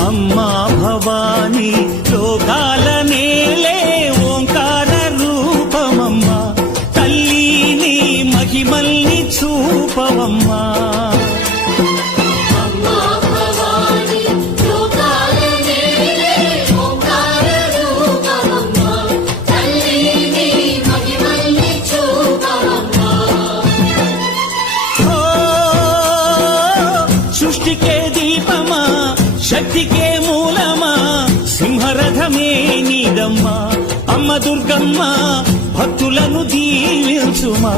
అమ్మా భవానీ లోకాల నేలే ఓంకార రూపమమ్మా తల్లిని మహిమల్ని చూపవమ్మా సృష్టికే దీపమా శక్తికే మూలమా సింహరథమే నీదమ్మా అమ్మ దుర్గమ్మ భక్తులను దీవించుమా